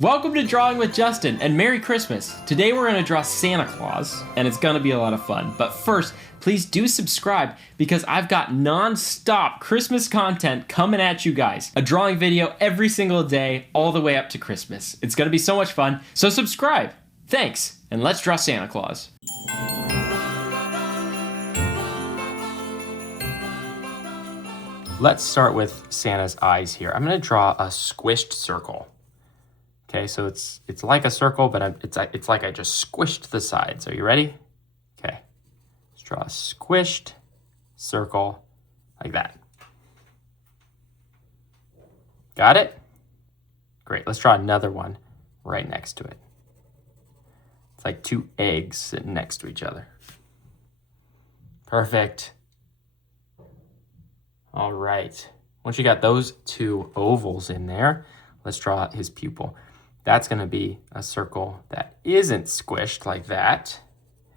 Welcome to Drawing with Justin, and Merry Christmas! Today we're going to draw Santa Claus, and it's going to be a lot of fun. But first, please do subscribe, because I've got non-stop Christmas content coming at you guys. A drawing video every single day, all the way up to Christmas. It's going to be so much fun, so subscribe! Thanks, and let's draw Santa Claus. Let's start with Santa's eyes here. I'm going to draw a squished circle. Okay, so it's like a circle, but it's like I just squished the sides. Are you ready? Okay, let's draw a squished circle like that. Got it? Great, let's draw another one right next to it. It's like two eggs sitting next to each other. Perfect. All right, once you got those two ovals in there, let's draw his pupil. That's going to be a circle that isn't squished like that.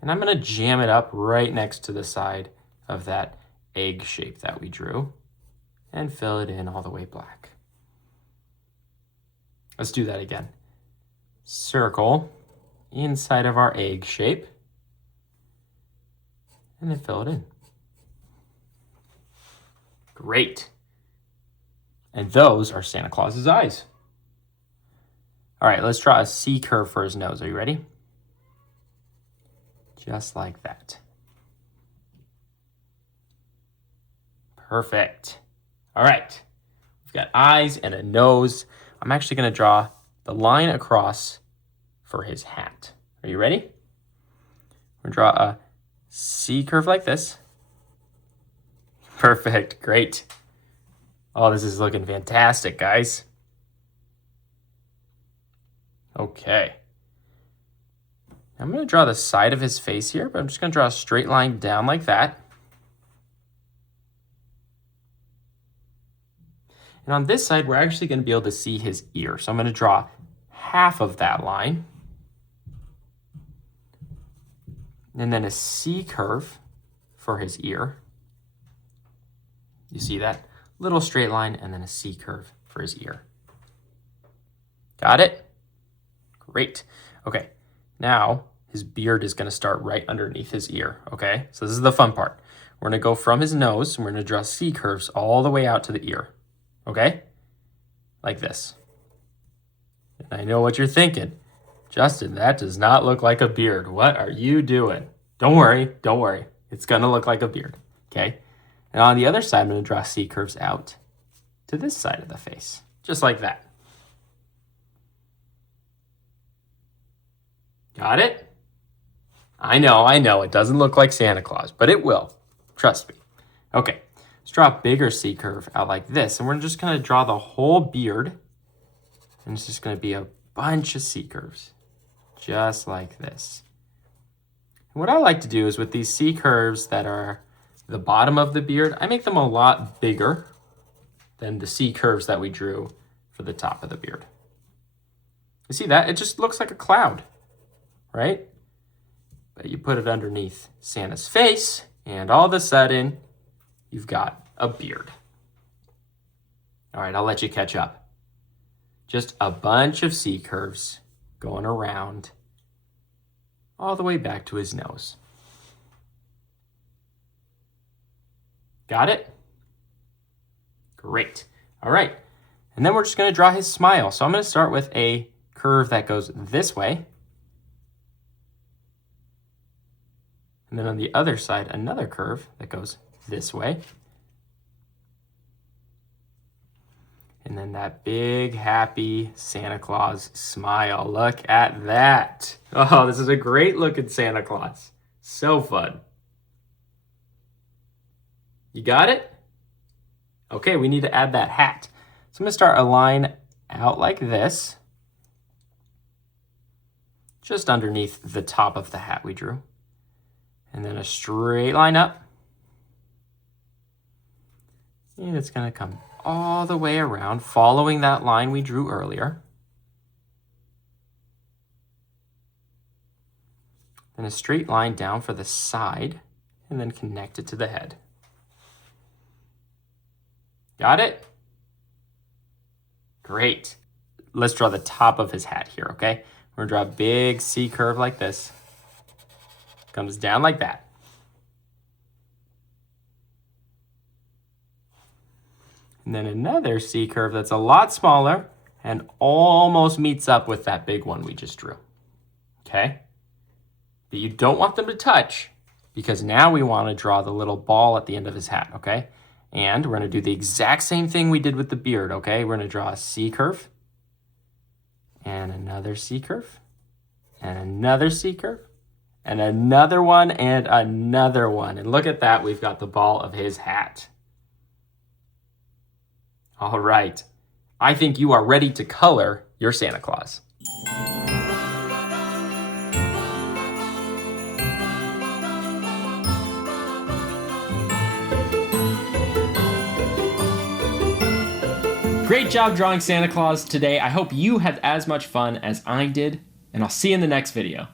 And I'm going to jam it up right next to the side of that egg shape that we drew and fill it in all the way black. Let's do that again. Circle inside of our egg shape and then fill it in. Great. And those are Santa Claus's eyes. All right, let's draw a C curve for his nose. Are you ready? Just like that. Perfect. All right, we've got eyes and a nose. I'm actually going to draw the line across for his hat. Are you ready? We're going to draw a C curve like this. Perfect, great. Oh, this is looking fantastic, guys. Okay. I'm going to draw the side of his face here, but I'm just going to draw a straight line down like that. And on this side, we're actually going to be able to see his ear. So I'm going to draw half of that line. And then a C curve for his ear. You see that? Little straight line and then a C curve for his ear. Got it? Great. Okay, now his beard is going to start right underneath his ear, okay? So this is the fun part. We're going to go from his nose, and we're going to draw C curves all the way out to the ear, okay? Like this. And I know what you're thinking. Justin, that does not look like a beard. What are you doing? Don't worry, don't worry. It's going to look like a beard, okay? And on the other side, I'm going to draw C curves out to this side of the face, just like that. Got it? I know, it doesn't look like Santa Claus, but it will. Trust me. Okay, let's draw a bigger C curve out like this, and we're just going to draw the whole beard, and it's just going to be a bunch of C curves, just like this. And what I like to do is with these C curves that are the bottom of the beard, I make them a lot bigger than the C curves that we drew for the top of the beard. You see that? It just looks like a cloud. Right? But you put it underneath Santa's face, and all of a sudden, you've got a beard. All right, I'll let you catch up. Just a bunch of C curves going around all the way back to his nose. Got it? Great. All right, and then we're just going to draw his smile. So I'm going to start with a curve that goes this way. And then on the other side, another curve that goes this way. And then that big, happy Santa Claus smile. Look at that. Oh, this is a great looking Santa Claus. So fun. You got it? Okay, we need to add that hat. So I'm going to start a line out like this, just underneath the top of the hat we drew. And then a straight line up. And it's going to come all the way around, following that line we drew earlier. Then a straight line down for the side, and then connect it to the head. Got it? Great. let's draw the top of his hat here, okay? We're gonna draw a big C curve like this. Comes down like that. And then another C curve that's a lot smaller and almost meets up with that big one we just drew, okay? But you don't want them to touch because now we want to draw the little ball at the end of his hat, okay? And we're going to do the exact same thing we did with the beard, okay? We're going to draw a C curve and another C curve and another C curve and another one and another one. And look at that, we've got the ball of his hat. All right, I think you are ready to color your Santa Claus. Great job drawing Santa Claus today. I hope you had as much fun as I did, and I'll see you in the next video.